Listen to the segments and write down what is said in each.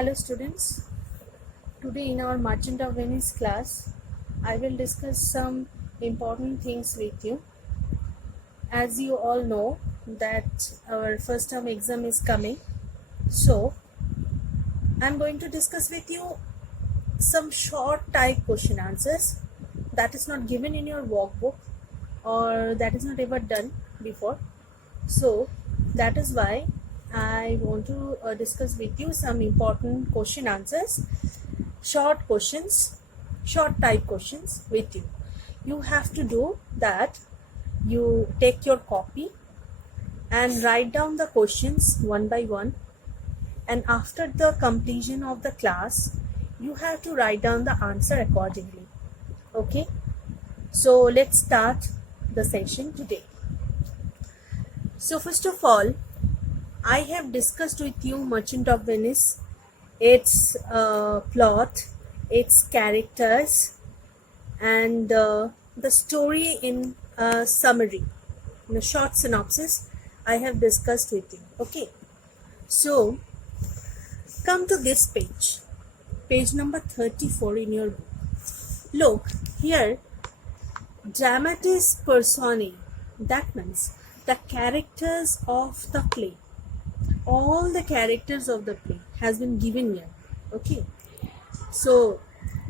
Hello students, today in our Merchant of Venice class, I will discuss some important things with you. As you all know that our first term exam is coming, so I am going to discuss with you some short type question answers that is not given in your workbook or that is not ever done before. So that is why I want to discuss with you some important question answers, short questions, short type questions with you. You have to do that. You take your copy and write down the questions one by one, and after the completion of the class you have to write down the answer accordingly. Okay, so let's start the session today. So first of all, I have discussed with you Merchant of Venice, its plot, its characters, and the story in a summary, in a short synopsis I have discussed with you. Okay, so come to this page number 34 in your book. Look here, dramatis personae, that means the characters of the play. All the characters of the play has been given here. Okay, so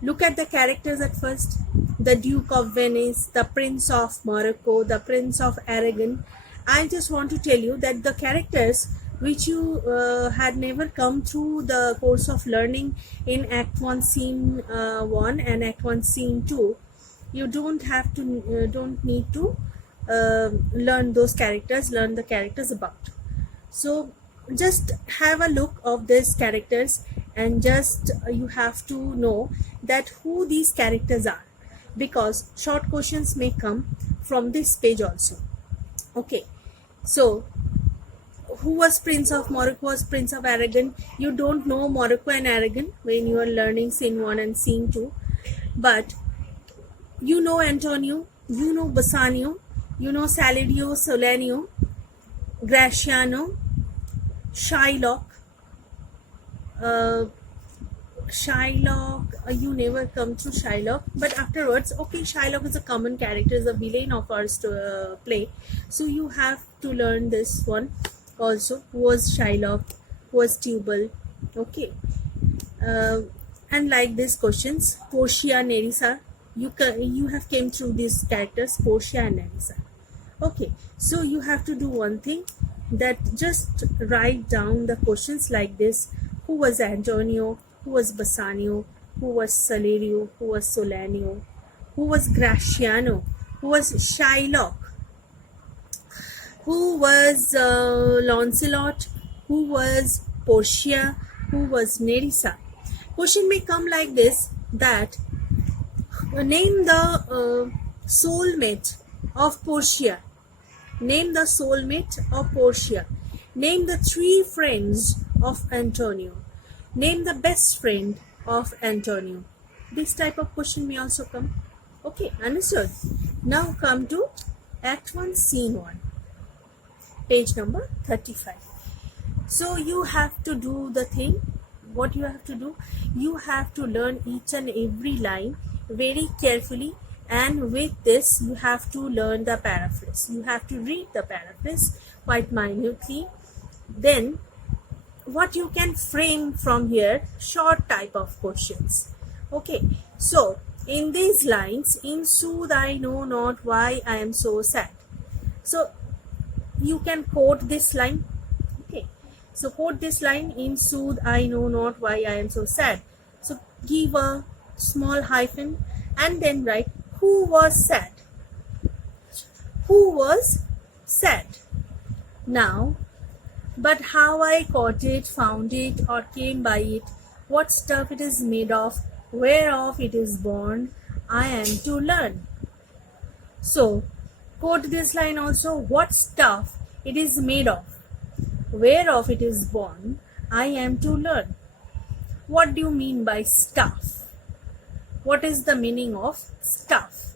look at the characters at first. The Duke of Venice, the Prince of Morocco, the Prince of Aragon. I just want to tell you that the characters which you had never come through the course of learning in Act 1 Scene 1 and Act 1 Scene 2, you don't need to learn those characters, learn the characters about. So just have a look of these characters and just you have to know that who these characters are, because short questions may come from this page also. Okay, so who was Prince of Morocco, was Prince of Aragon? You don't know Morocco and Aragon when you are learning Scene 1 and Scene 2, but you know Antonio, you know Bassanio, you know Salirio, Solanio, Gratiano, Shylock, you never come to Shylock, but afterwards, okay, Shylock is a common character, is a villain of our play, so you have to learn this one also. Who was Shylock, who was Tubal, okay, and like these questions, Portia, Nerissa, you have came through these characters, Portia and Nerissa. Okay, so you have to do one thing, that just write down the questions like this: who was Antonio, who was Bassanio, who was Salerio, who was Solanio, who was Gratiano, who was Shylock, who was Lancelot, who was Portia, who was Nerissa. Question may come like this, that name the soulmate of Portia. Name the soulmate of Portia. Name the 3 friends of Antonio. Name the best friend of Antonio. This type of question may also come. Okay, understood. Now come to Act 1, Scene 1. Page number 35. So you have to do the thing. What you have to do? You have to learn each and every line very carefully, and with this you have to learn the paraphrase. You have to read the paraphrase quite minutely. Then what you can frame from here, short type of questions. Okay, so in these lines, in sooth I know not why I am so sad. So you can quote this line. Okay, so quote this line: in sooth I know not why I am so sad. So give a small hyphen and then write who was sad. Who was sad? Now, but how I caught it, found it, or came by it, what stuff it is made of, whereof it is born, I am to learn. So, quote this line also: what stuff it is made of, whereof it is born, I am to learn. What do you mean by stuff? What is the meaning of stuff?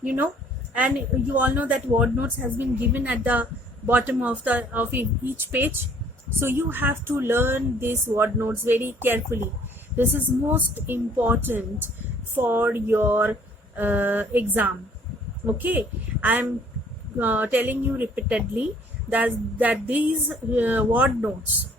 You know, and you all know that word notes has been given at the bottom of each page. So you have to learn these word notes very carefully. This is most important for your exam. Okay, I am telling you repeatedly that these word notes,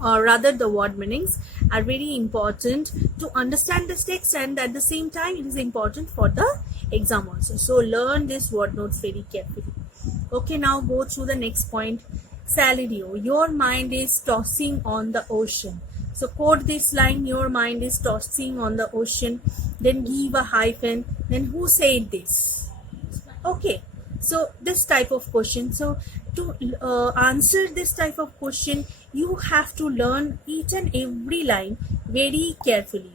or rather the word meanings, are very important to understand this text, and at the same time it is important for the exam also. So learn these word notes very carefully. Okay, now go to the next point. Salario, your mind is tossing on the ocean. So quote this line, your mind is tossing on the ocean, then give a hyphen, then who said this? Okay, so this type of question. So to answer this type of question, you have to learn each and every line very carefully.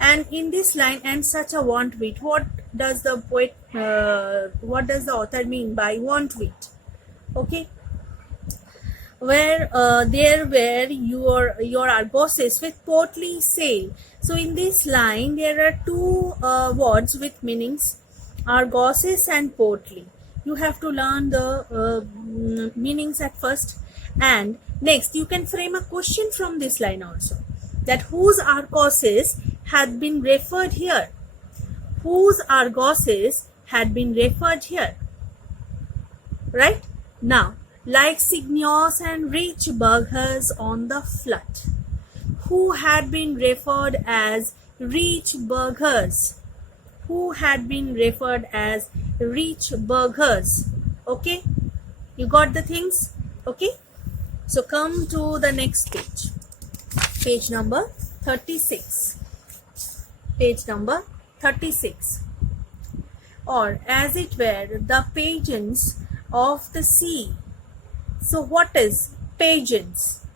And in this line, and such a want wit, what does the poet, what does the author mean by want wit? Okay, where there were your Argoses with portly sail. So in this line there are two words with meanings, Argoses and portly. You have to learn the meanings at first, and next you can frame a question from this line also, that whose Argoses had been referred here. Whose Argoses had been referred here, right? Now, like Cygnios and rich burghers on the flood. Who had been referred as rich burghers? Who had been referred as rich burghers? Okay, you got the things? Okay, so come to the next page. Page number 36. Page number 36. Or as it were, the pageants of the sea. So what is pageants?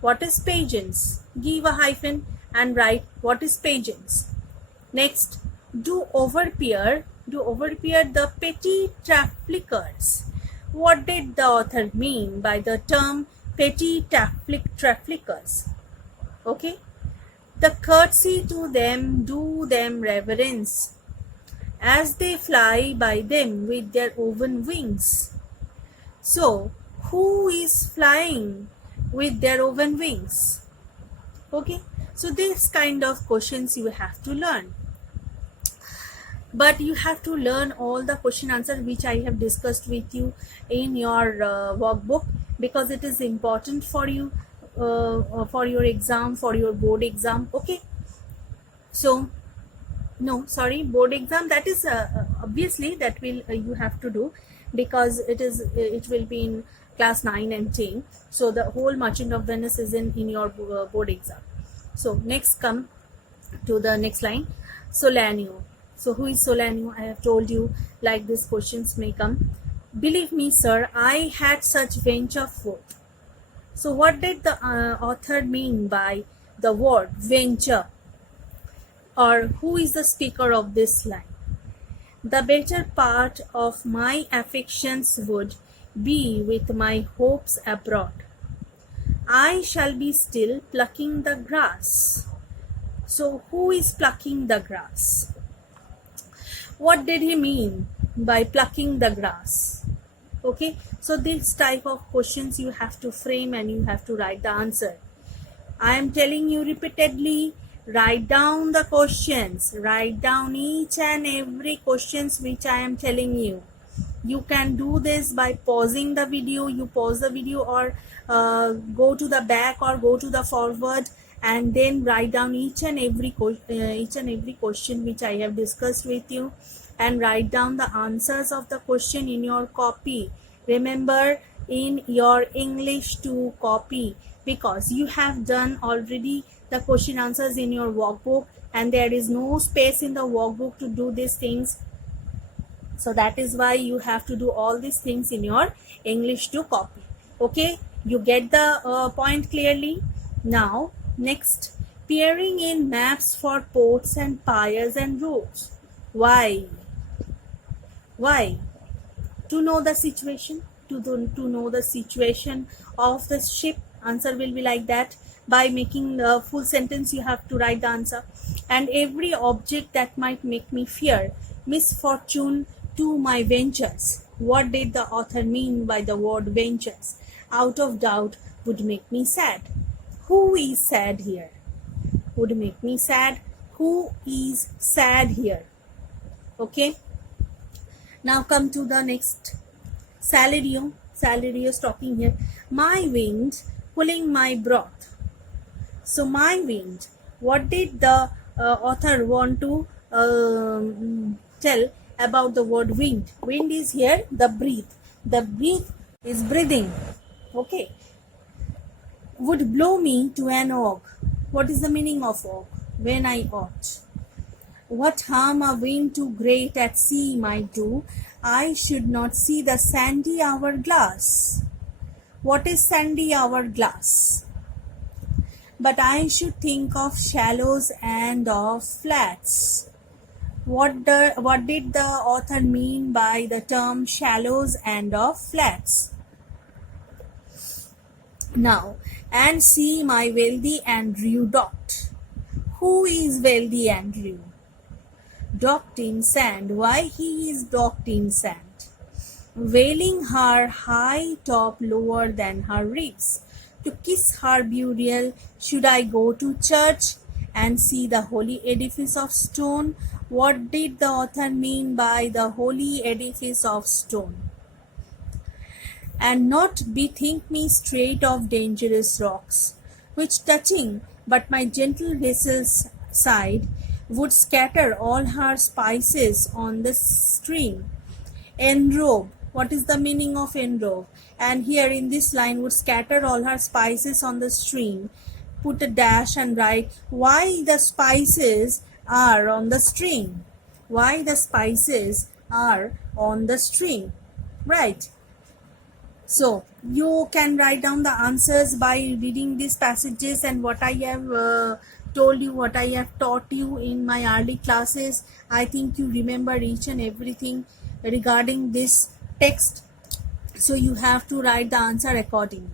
What is pageants? Give a hyphen and write what is pageants. Next, do overpeer the petty traffickers. What did the author mean by the term petty traffickers? Okay, the courtesy to them, do them reverence, as they fly by them with their woven wings. So, who is flying with their woven wings? Okay, so this kind of questions you have to learn. But you have to learn all the question answer which I have discussed with you in your workbook, because it is important for you for your exam, for your board exam. Okay, so no, sorry, board exam, that is obviously that will you have to do, because it will be in class 9 and 10. So the whole Merchant of Venice is in your board exam. So next, come to the next line, Solanio. So who is Solanio? I have told you like these questions may come. Believe me, sir, I had such venture forth. So what did the author mean by the word venture? Or who is the speaker of this line? The better part of my affections would be with my hopes abroad. I shall be still plucking the grass. So who is plucking the grass? What did he mean by plucking the grass? Okay, so this type of questions you have to frame and you have to write the answer. I am telling you repeatedly, write down the questions, write down each and every questions which I am telling you. You can do this by pausing the video. You pause the video, or go to the back or go to the forward, and then write down each and every question which I have discussed with you, and write down the answers of the question in your copy. Remember, in your English 2 copy, because you have done already the question answers in your workbook, and there is no space in the workbook to do these things. So that is why you have to do all these things in your English 2 copy. Okay, you get the point clearly? Now, next, peering in maps for ports and piers and roads. Why? Why? To know the situation, to know the situation of the ship. Answer will be like that. By making the full sentence, you have to write the answer. And every object that might make me fear misfortune to my ventures. What did the author mean by the word ventures? out of doubt would make me sad. Who is sad here? Would make me sad. Who is sad here? Okay. Now come to the next. Salario. Salario is talking here. My wind pulling my broth. So my wind. What did the author want to tell about the word wind? Wind is here the breath. The breath is breathing. Okay. Would blow me to an oak. What is the meaning of oak? When I ought. What harm a wind too great at sea might do, I should not see the sandy hourglass. What is sandy hourglass? But I should think of shallows and of flats. What did the author mean by the term shallows and of flats? Now, and see my wealthy Andrew docked. Who is wealthy Andrew? Docked in sand. Why he is docked in sand? Veiling her high top lower than her ribs. To kiss her burial, should I go to church and see the holy edifice of stone? What did the author mean by the holy edifice of stone? And not bethink me straight of dangerous rocks, which touching but my gentle vessel's side, would scatter all her spices on the stream. Enrobe. What is the meaning of enrobe? And here in this line, would scatter all her spices on the stream. Put a dash and write why the spices are on the stream. Why the spices are on the stream. Right. So you can write down the answers by reading these passages and what I have told you, what I have taught you in my early classes. I think you remember each and everything regarding this text. So you have to write the answer accordingly.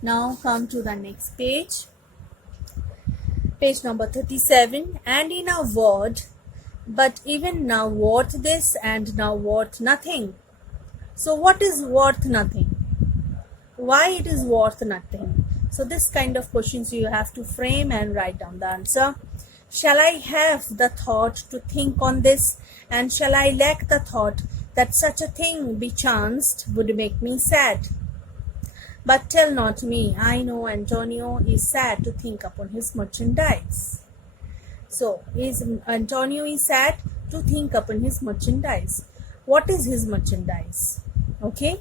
Now come to the next page. Page number 37. And in a word, but even now worth this and now worth nothing. So what is worth nothing? Why it is worth nothing? So this kind of questions you have to frame and write down the answer. Shall I have the thought to think on this, and shall I lack the thought that such a thing be chanced would make me sad? But tell not me, I know Antonio is sad to think upon his merchandise. So Antonio is sad to think upon his merchandise. What is his merchandise? Okay.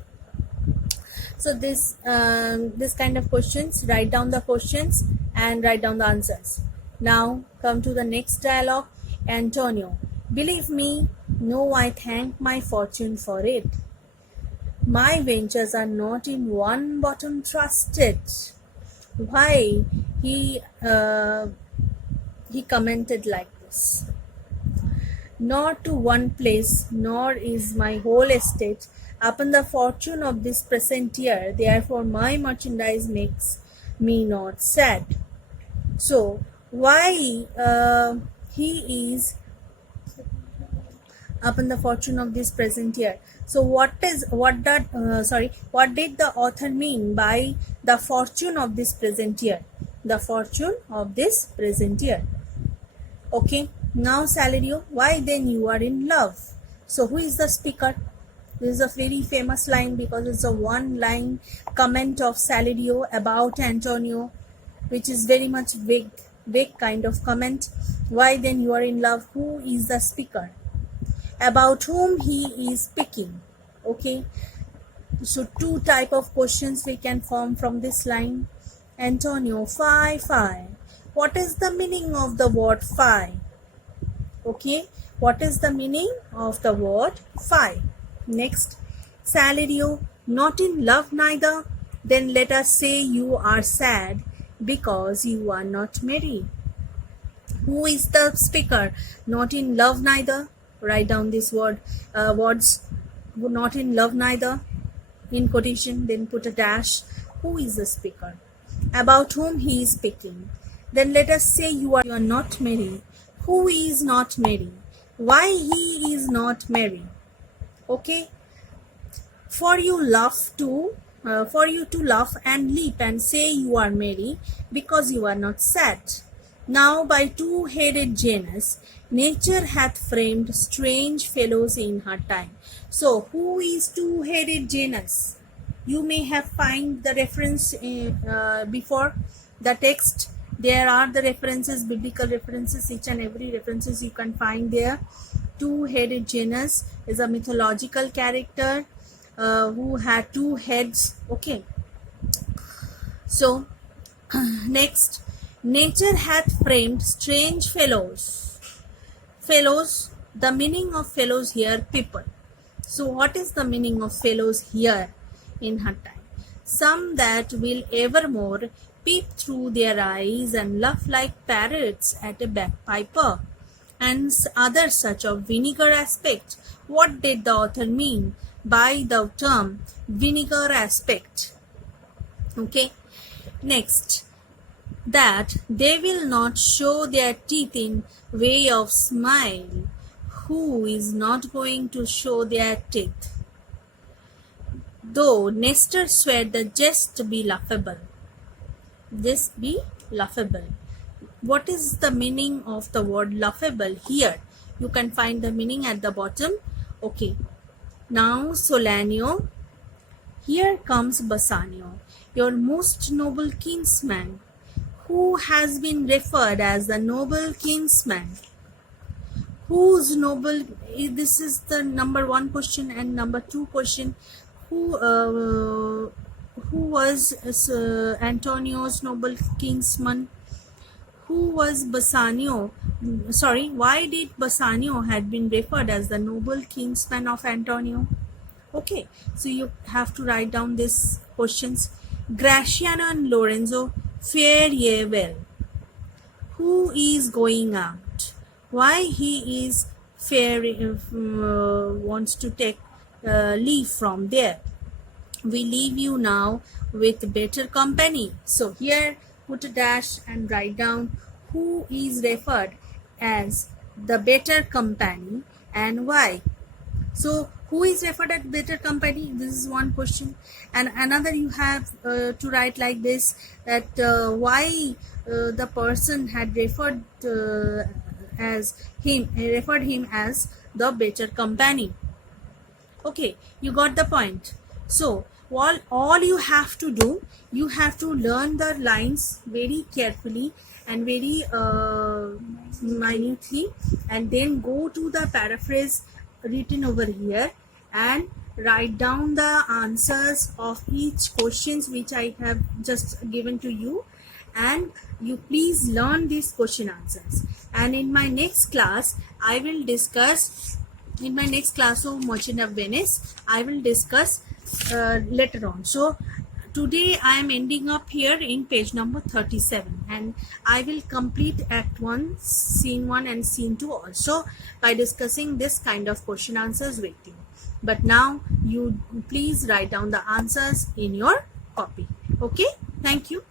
So this kind of questions, write down the questions and write down the answers. Now come to the next dialogue. Antonio, believe me, no, I thank my fortune for it. My ventures are not in one bottom trusted. Why he commented like this. Nor to one place, nor is my whole estate upon the fortune of this present year, therefore my merchandise makes me not sad. So why he is upon the fortune of this present year? So what did the author mean by the fortune of this present year? The fortune of this present year. Okay. Now Salario, why then you are in love? So who is the speaker? This is a very famous line because it's a one line comment of Salario about Antonio, which is very much vague kind of comment. Why then you are in love? Who is the speaker? About whom he is speaking. Okay. So two type of questions we can form from this line. Antonio, fie. What is the meaning of the word fie? Okay. What is the meaning of the word fie? Next, Salario, not in love neither, then let us say you are sad because you are not merry. Who is the speaker? Not in love neither. Write down these words. Not in love neither. In quotation, then put a dash. Who is the speaker? About whom he is speaking. Then let us say you are not merry. Who is not merry? Why he is not merry? Okay. For you laugh too, for you to laugh and leap and say you are merry because you are not sad. Now by two-headed Janus, nature hath framed strange fellows in her time. So who is two-headed Janus? You may have find the reference before the text. There are the references, biblical references, each and every references you can find there. Two-headed Janus is a mythological character who had two heads. Okay. So next, nature hath framed strange fellows. Fellows, the meaning of fellows here, people. So what is the meaning of fellows here in her time? Some that will evermore peep through their eyes and laugh like parrots at a bagpiper, and other such of vinegar aspect. What did the author mean by the term vinegar aspect? Okay. Next, that they will not show their teeth in way of smile. Who is not going to show their teeth? Though Nestor sware the jest be laughable. Jest be laughable. What is the meaning of the word laughable here? You can find the meaning at the bottom. Okay. Now Solanio. Here comes Bassanio, your most noble kinsman, who has been referred as the noble kinsman. Whose noble? This is the number one question, and number two question. Who was Antonio's noble kinsman? Who was Bassanio? Sorry, why did Bassanio had been referred as the noble kinsman of Antonio? Okay, so you have to write down these questions. Gratiano and Lorenzo, fare ye well. Who is going out? Why he is wants to take leave from there? We leave you now with better company. So here put a dash and write down who is referred as the better company and why. So who is referred as better company? This is one question. And another you have to write like this, that why the person had referred him as the better company. Okay, you got the point. So all you have to do, you have to learn the lines very carefully and very minutely, and then go to the paraphrase written over here and write down the answers of each questions which I have just given to you, and you please learn these question answers. And in my next class I will discuss, in my next class of Merchant of Venice, I will discuss later on. So today I am ending up here in page number 37, and I will complete act 1, scene 1 and scene 2 also by discussing this kind of question answers with you. But now you please write down the answers in your copy. Okay, thank you.